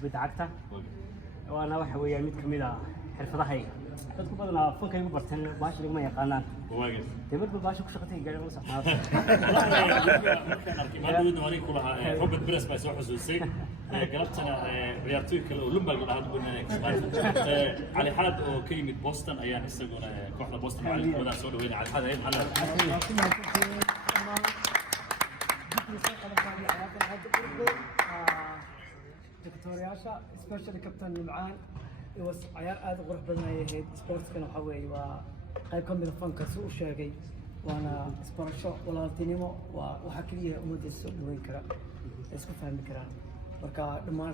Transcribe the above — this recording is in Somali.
kubadda cagta waana waxa weeyaan mid kamid ah xirfadahayga dadku badanaa fankay ugu barteen baasha laguma yaqaanaan dibadba baasha ku shaqatay gaari ma saxnaa maadaama wari ku lahaa Robert Press baa soo xusuusay galabtana ciyaartoy kale oo Lumberg la hadlo Ali Xalad oo ka yimid Boston ayaan isaguna kooxda Boston macallinkooda soo dhaweynay Ali Xalad دكتورياشا سبيشال كابتن نمعان was عيار aad u qurux badan ay ahayd sportskana waxa weeye waa qayb ka mid ah fanka soo sheegay waana isbarasho walaaltinimo waa waxa kaliya ummadda soo dhaweyn kara isku fahmi karaan marka dhammaan